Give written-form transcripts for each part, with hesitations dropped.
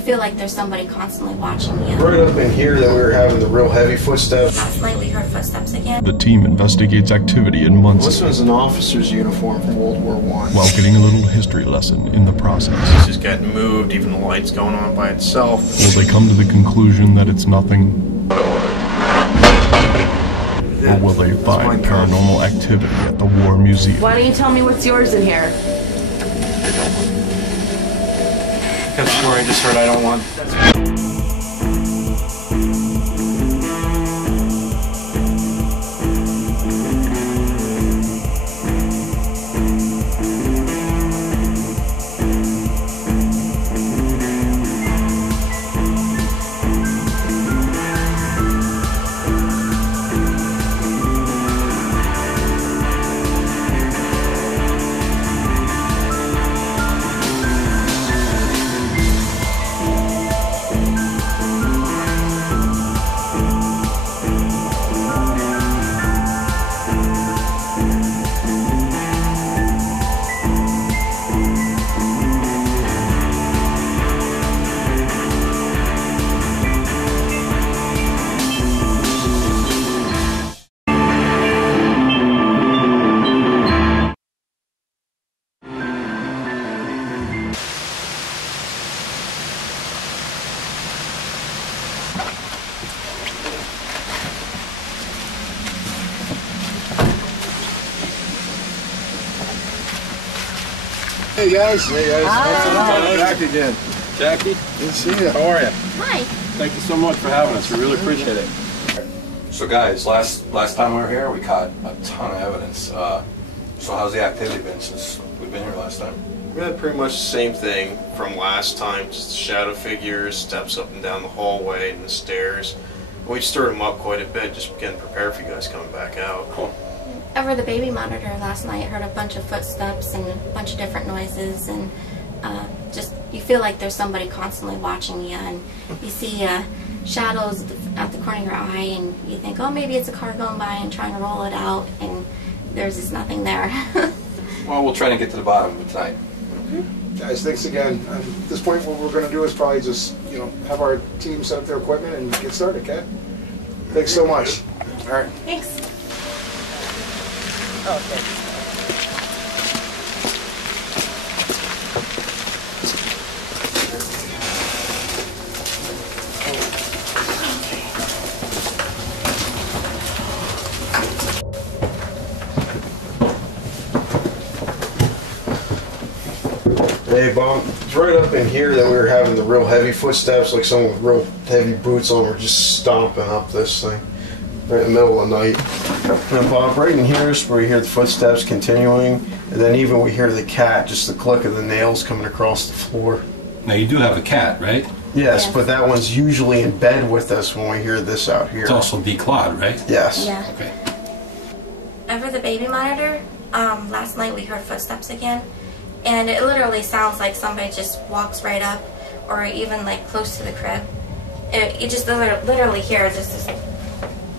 you feel like there's somebody constantly watching you. Right up in here that we were having the real heavy footsteps. Last night we heard footsteps again. The team investigates activity in Muncy. This one's an officer's uniform from World War I. While getting a little history lesson in the process. It's just getting moved, even the light's going on by itself. Will they come to the conclusion that it's nothing? Or will they find paranormal activity at the War Museum? Why don't you tell me what's yours in here? Because before I just heard I don't want. Hey guys. Hey guys. Hi. Back again. Jackie, Good to see you. how are you? Hi. Thank you so much for having us. We really appreciate it. So guys, last time we were here, we caught a ton of evidence. So how's the activity been since we've been here last time? We had pretty much the same thing from last time, just shadow figures, steps up and down the hallway and the stairs. We stirred them up quite a bit, just getting prepared for you guys coming back out. Cool. Over the baby monitor last night, I heard a bunch of footsteps and a bunch of different noises, and just you feel like there's somebody constantly watching you, and you see shadows at the corner of your eye, and you think, oh, maybe it's a car going by and trying to roll it out, and there's just nothing there. Well, we'll try to get to the bottom of it tonight. Guys, thanks again. At this point, what we're going to do is probably just, have our team set up their equipment and get started, okay? Thanks so much. All right. Thanks. Hey, Bob, it's right up in here that we were having the real heavy footsteps, like someone with real heavy boots on were just stomping up this thing right in the middle of the night. And Bob, right in here is where we hear the footsteps continuing, and then even we hear the cat, just the click of the nails coming across the floor. Now you do have a cat, right? Yes, but that one's usually in bed with us when we hear this out here. It's also declawed, right? Yes. Yeah. Okay. Over the baby monitor, last night we heard footsteps again, and it literally sounds like somebody just walks right up, or even like close to the crib. You just literally hear just this,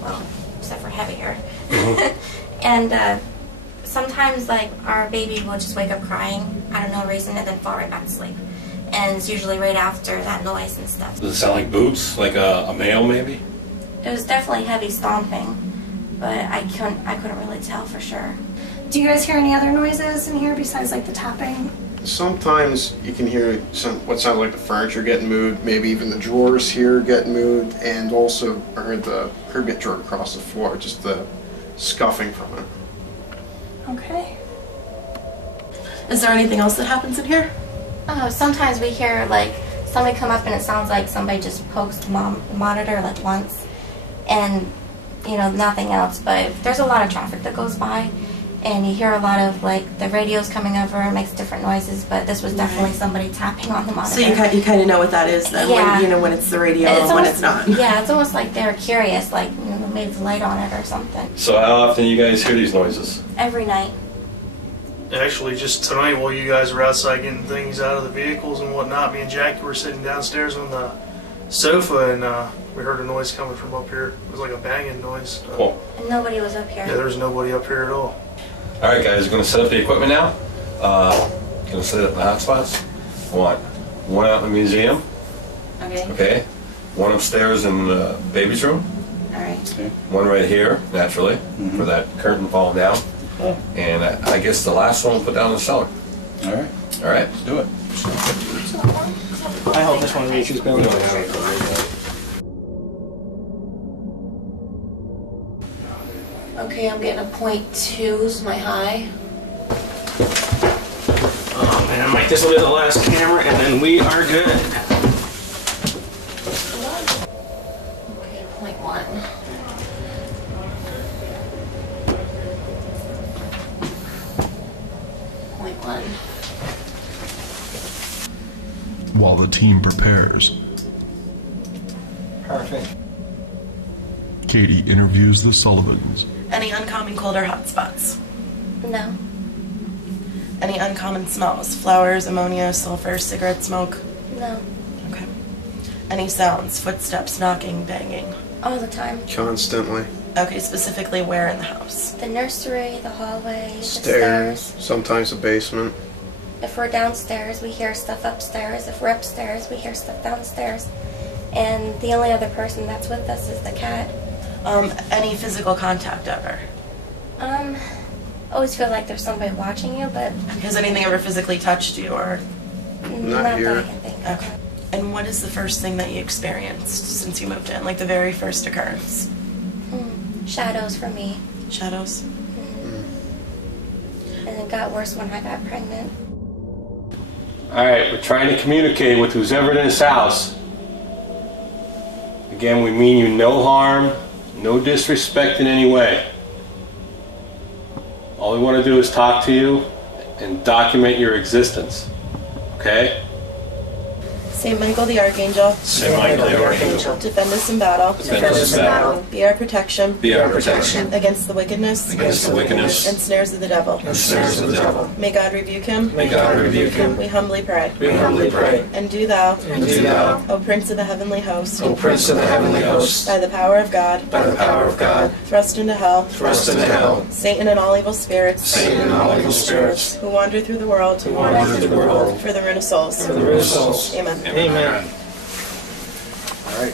well, except for heavy hair. And sometimes like our baby will just wake up crying, I don't know reason, and then fall right back to sleep. And it's usually right after that noise and stuff. Does it sound like boots? Like a male, maybe? It was definitely heavy stomping, but I couldn't really tell for sure. Do you guys hear any other noises in here besides like the tapping? Sometimes you can hear what sounds like the furniture getting moved, maybe even the drawers here getting moved, and also I heard the curb get dragged across the floor, just the scuffing from it. Okay. Is there anything else that happens in here? Sometimes we hear like somebody come up and it sounds like somebody just pokes the monitor like once, and nothing else. But there's a lot of traffic that goes by, and you hear a lot of like the radios coming over and makes different noises. But this was definitely somebody tapping on the monitor. So you kind of know what that is then, yeah. when it's the radio and when it's not. Yeah, it's almost like they're curious, like maybe the light on it or something. So how often do you guys hear these noises? Every night. Actually, just tonight while you guys were outside getting things out of the vehicles and whatnot, me and Jackie were sitting downstairs on the sofa, and we heard a noise coming from up here. It was like a banging noise. Cool. And nobody was up here. Yeah, there was nobody up here at all. All right, guys, we're going to set up the equipment now. Going to set up the hotspots. I want one out in the museum, Okay. Okay. One upstairs in the baby's room. All right. One right here, naturally, for that curtain falling down. And I guess the last one we'll put down in the cellar. All right. All right. Let's do it. I hope this one reaches Billy. Okay, I'm getting a 0.2 is my high. Oh man, Mike, this will be the last camera, and then we are good. Okay, 0.1. While the team prepares, Perfect. Katie interviews the Sullivans. Any uncommon cold or hot spots? No. Any uncommon smells? Flowers, ammonia, sulfur, cigarette smoke? No. Okay. Any sounds? Footsteps, knocking, banging? All the time. Constantly. Okay, specifically where in the house? The nursery, the hallway, the Stairs. stairs. Sometimes the basement. If we're downstairs, we hear stuff upstairs. If we're upstairs, we hear stuff downstairs. And the only other person that's with us is the cat. Any physical contact ever? Always feel like there's somebody watching you, but Has anything ever physically touched you or? not here. that I can think of. Okay. And what is the first thing that you experienced since you moved in? Like the very first occurrence? Shadows for me. Shadows? And it got worse when I got pregnant. Alright, we're trying to communicate with who's ever in this house. Again, we mean you no harm, no disrespect in any way. All we want to do is talk to you and document your existence. Okay? Saint Michael the Archangel, Saint Michael the Archangel, defend us in battle. defend us in battle. Be our protection. Be our protection Against the wickedness. against the wickedness And snares of the devil. and snares of the devil. May God rebuke him. May God rebuke him. We humbly pray. We humbly pray. And do thou, O O Prince of the heavenly host, Prince of the heavenly host, by the power of God, by the power of God, thrust into hell thrust into hell Satan and all evil spirits, Satan and all evil spirits who wander through the world, who wander through the world for the ruin of souls. for the ruin of souls. Amen. Amen. All right.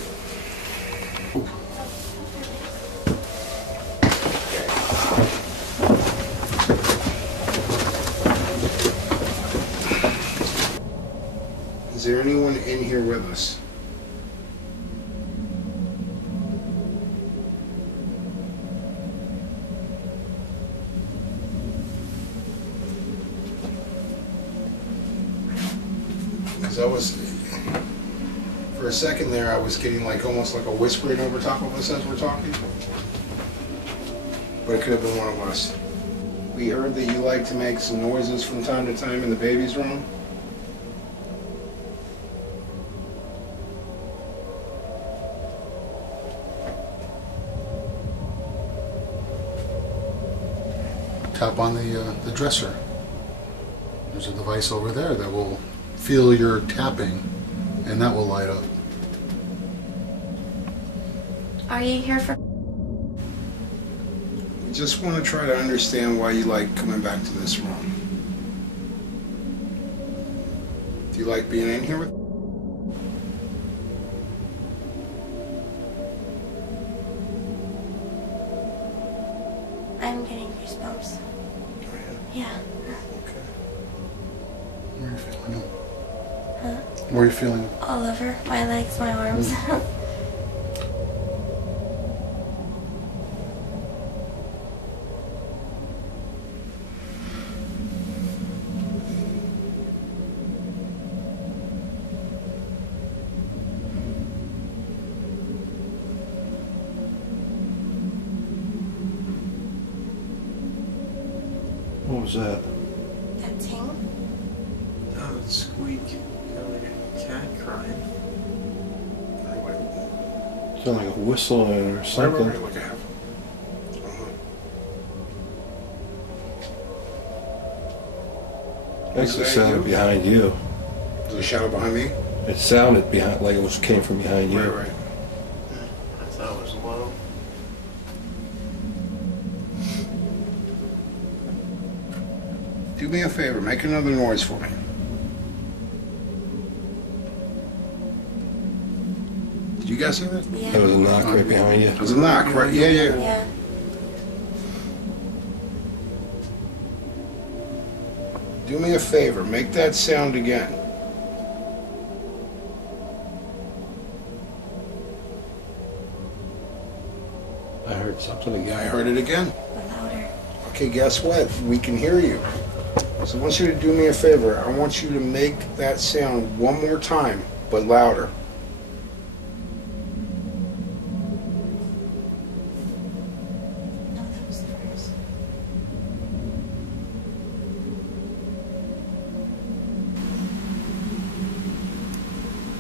Is there anyone in here with us? Because I was, for a second there, I was getting like almost like a whispering over top of us as we're talking. But it could have been one of us. We heard that you like to make some noises from time to time in the baby's room. Tap on the dresser. There's a device over there that will feel your tapping, and that will light up. Are you here for? We just want to try to understand why you like coming back to this room. Do you like being in here with? I'm getting goosebumps. Yeah. Okay. Where are you feeling it? Huh? Where are you feeling it? All over my legs, my arms. What was that? That ting? Oh, that squeak. Kind of like a cat crying. Sound like a whistle or something. Right, look at him. Actually, Is that sounded you? behind you. There's a shadow behind me? It sounded behind, like it was came from behind you. Right. I thought it was low. Do me a favor, make another noise for me. Did you guys hear that? Yeah. There was a knock right behind you. It was a knock, right? Yeah. Yeah. Do me a favor, make that sound again. I heard something again. I heard it again. Louder. Okay, guess what? We can hear you. So I want you to do me a favor. I want you to make that sound one more time, but louder. No, that was the first.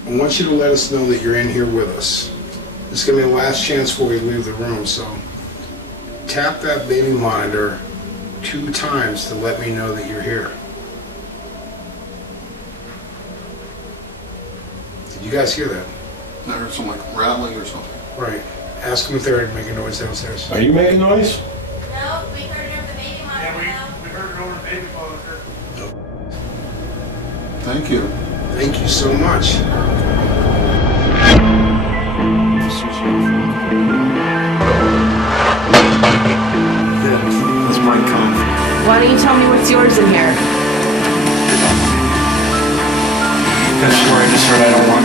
I want you to let us know that you're in here with us. This is going to be the last chance before we leave the room, so tap that baby monitor 2 times to let me know that you're here. Did you guys hear that? I heard some like rattling or something. Right. Ask them if they're making noise downstairs. Are you making noise? No, we heard it over the baby monitor. Yeah, we heard it over the baby monitor. Thank you. Thank you so much. That's my comfort. Why don't you tell me what's yours in here? That's where I just heard I don't want.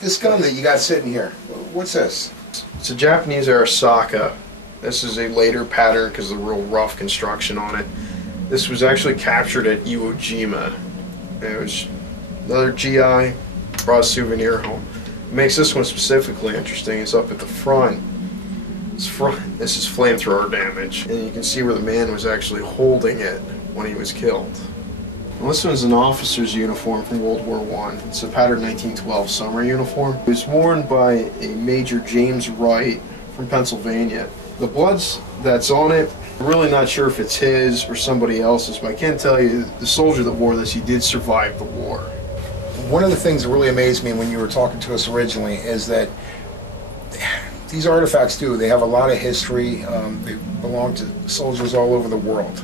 This gun that you got sitting here, what's this? It's a Japanese Arasaka. This is a later pattern because of the real rough construction on it. This was actually captured at Iwo Jima. It was another GI, brought a souvenir home. What makes this one specifically interesting is up at the front. This is flamethrower damage, and you can see where the man was actually holding it when he was killed. Well, this one's an officer's uniform from World War I. It's a pattern 1912 summer uniform. It was worn by a Major James Wright from Pennsylvania. The bloods that's on it, I'm really not sure if it's his or somebody else's, but I can tell you the soldier that wore this, he did survive the war. One of the things that really amazed me when you were talking to us originally is that these artifacts do, they have a lot of history. They belong to soldiers all over the world.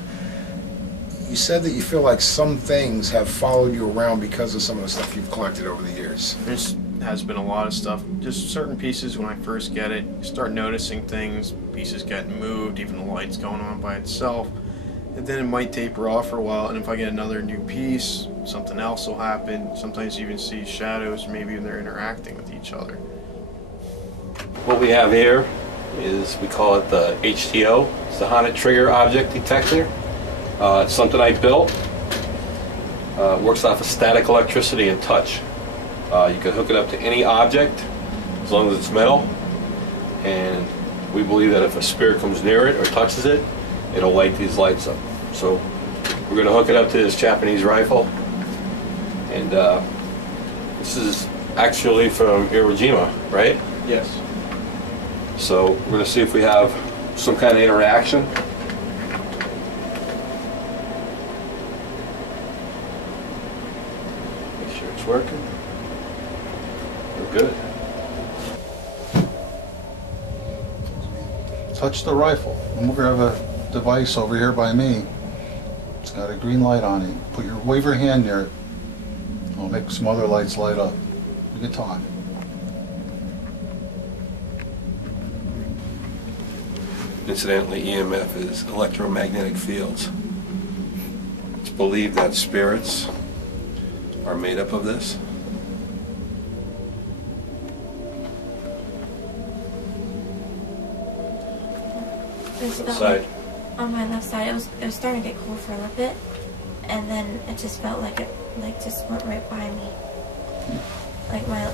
You said that you feel like some things have followed you around because of some of the stuff you've collected over the years. There's has been a lot of stuff. Just certain pieces when I first get it, you start noticing things, pieces getting moved, even the light's going on by itself. And then it might taper off for a while, and if I get another new piece, something else will happen. Sometimes you even see shadows, maybe they're interacting with each other. What we have here is, we call it the HTO. It's the Haunted Trigger Object Detector. It's something I built. It works off of static electricity and touch. You can hook it up to any object as long as it's metal, and we believe that if a spirit comes near it or touches it, it'll light these lights up. So we're going to hook it up to this Japanese rifle, and this is actually from Iwo Jima, right? Yes. So we're going to see if we have some kind of interaction. Make sure it's working. We're good. Touch the rifle. And we have a device over here by me. It's got a green light on it. Wave your hand near it. I'll make some other lights light up. You can talk. Incidentally, EMF is electromagnetic fields. It's believed that spirits are made up of this. Side. On my left side, it was starting to get cold for a little bit, and then it just felt like it just went right by me. Like my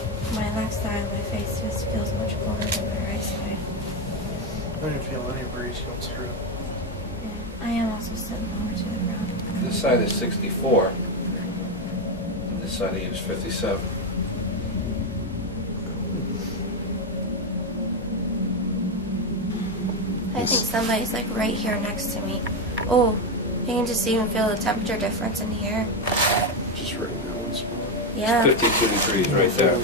left side of my face just feels much colder than my right side. I didn't feel any breeze going through. Yeah. I am also sitting lower to the ground. This side is 64, and this side is 57. I think somebody's like right here next to me. Oh, you can just even feel the temperature difference in the air. Just right in that one spot. Yeah. 52 degrees right there.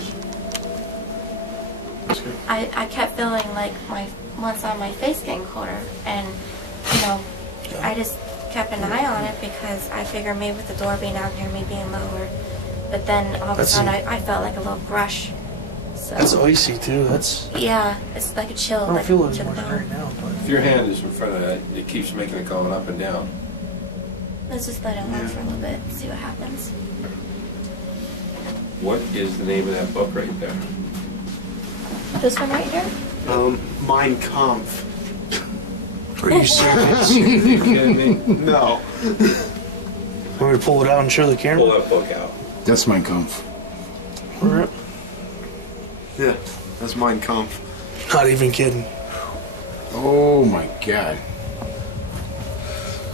I kept feeling like once on my face getting colder, and I just kept an eye on it because I figured maybe with the door being out here, me being lower, but then all of a sudden I felt like a little brush. So That's icy too. That's. yeah, it's like a chill. I don't like, feel it to the anymore bone. right now, but. If your hand is in front of that, it keeps making it going up and down. Let's just let it alone for a little bit, see what happens. What is the name of that book right there? This one right here? Mein Kampf. Are you serious? Are you kidding me? No. Want me to pull it out and show the camera? Pull that book out. That's Mein Kampf. Alright. Yeah, that's Mein Kampf. Not even kidding. Oh my God.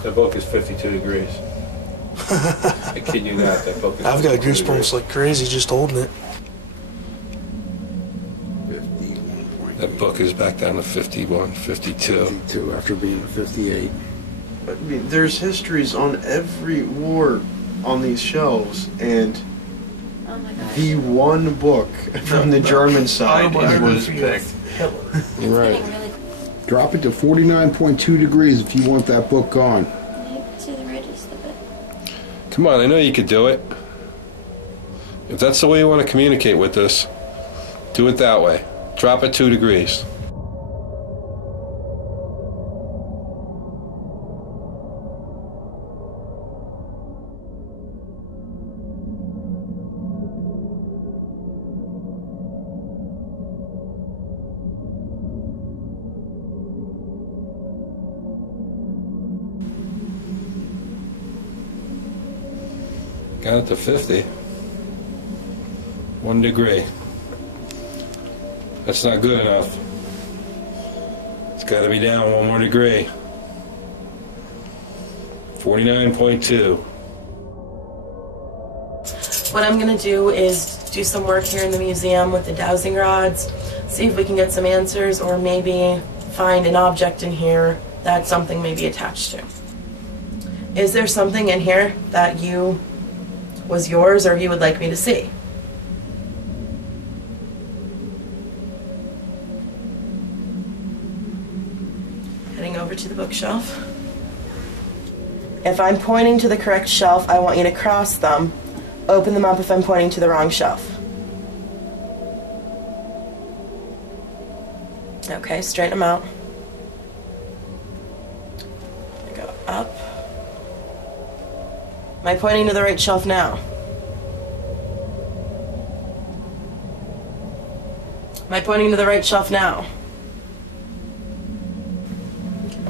That book is 52 degrees. I kid you not, that book is I've got 52 goosebumps degrees. like crazy just holding it. That book is back down to 51, 52. 52 after being 58. I mean, there's histories on every war on these shelves, and Oh my gosh. the one book from the German side is what is picked. It's Right. getting really Drop it to 49.2 degrees if you want that book gone. to the right just a bit. Come on, I know you could do it. If that's the way you want to communicate with us, do it that way. Drop it 2 degrees. Got it to 50. 1 degree. That's not good enough. It's got to be down 1 more degree. 49.2. What I'm going to do is do some work here in the museum with the dowsing rods, see if we can get some answers, or maybe find an object in here that something may be attached to. Is there something in here that was yours or you would like me to see? Heading over to the bookshelf. If I'm pointing to the correct shelf, I want you to cross them. Open them up if I'm pointing to the wrong shelf. Okay, straighten them out. Go up. Am I pointing to the right shelf now? Am I pointing to the right shelf now?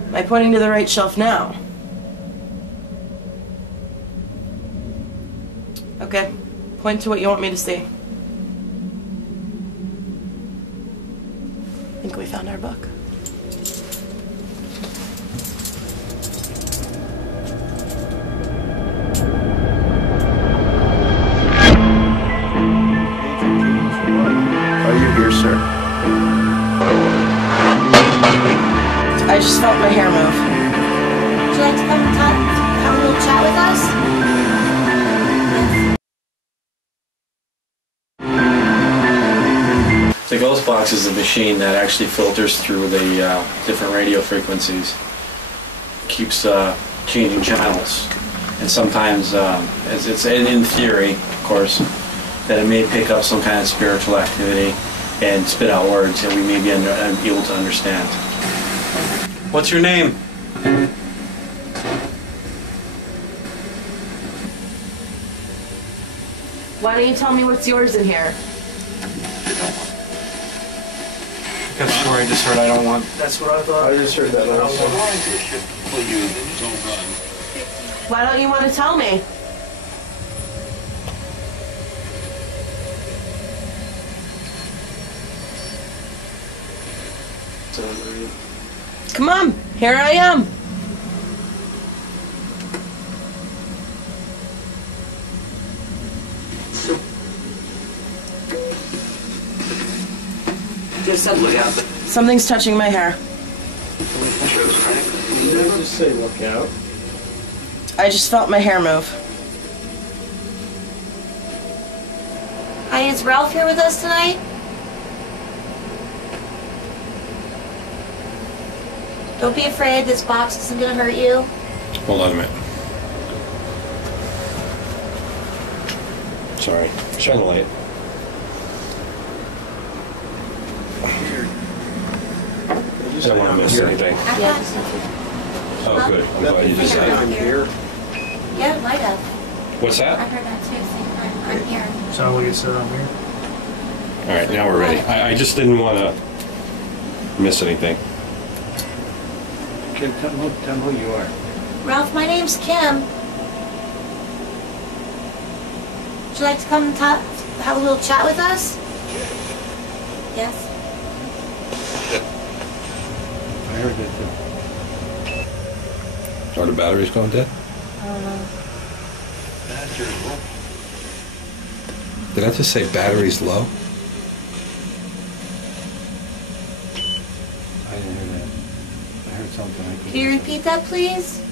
Am I pointing to the right shelf now? Okay, point to what you want me to see. I think we found our book. Are you here, sir? I just felt my hair move. Would you like to come and have a little chat with us? The ghost box is a machine that actually filters through the different radio frequencies, keeps changing channels, and sometimes, as it's in theory, of course, that it may pick up some kind of spiritual activity and spit out words that we may be able to understand. What's your name? Why don't you tell me what's yours in here? That story I just heard. I don't want. That's what I thought. I just heard that also. Why don't you want to tell me? Come on, here I am. Something's touching my hair. Just say look out. I just felt my hair move. Hi, is Ralph here with us tonight? Don't be afraid, this box isn't gonna hurt you. Hold on a minute. sorry. Shine the light. I don't want to miss anything. Oh, good. I'm glad you just said I'm it. here. Yeah, might have. What's I that? heard that too. See, I'm here. Sound like it said I'm here. All right, now we're ready. I just didn't want to miss anything. Kim, tell them who you are. Ralph, my name's Kim. Would you like to come and have a little chat with us? Yes. I heard that too. Are the batteries going dead? Did I just say batteries low? I didn't hear that. I heard something. Can you repeat that, please?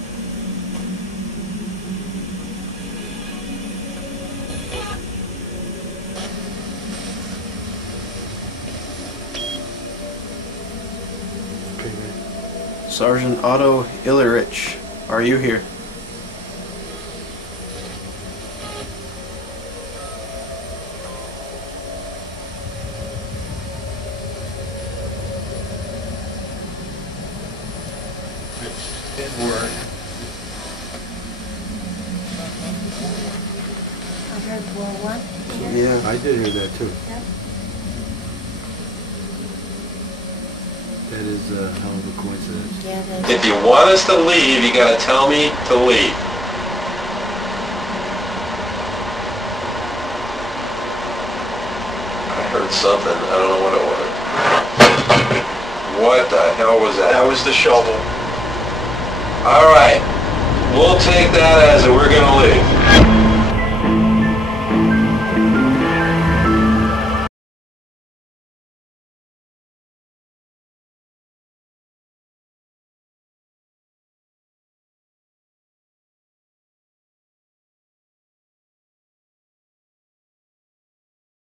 Sergeant Otto Illerich, are you here? It worked. I heard blow one. Yeah. I did hear that too. Yep. That is a hell of a coincidence. Yeah, that's If you want us to leave, you gotta tell me to leave. I heard something. I don't know what it was. What the hell was that? That was the shovel. All right. We'll take that as a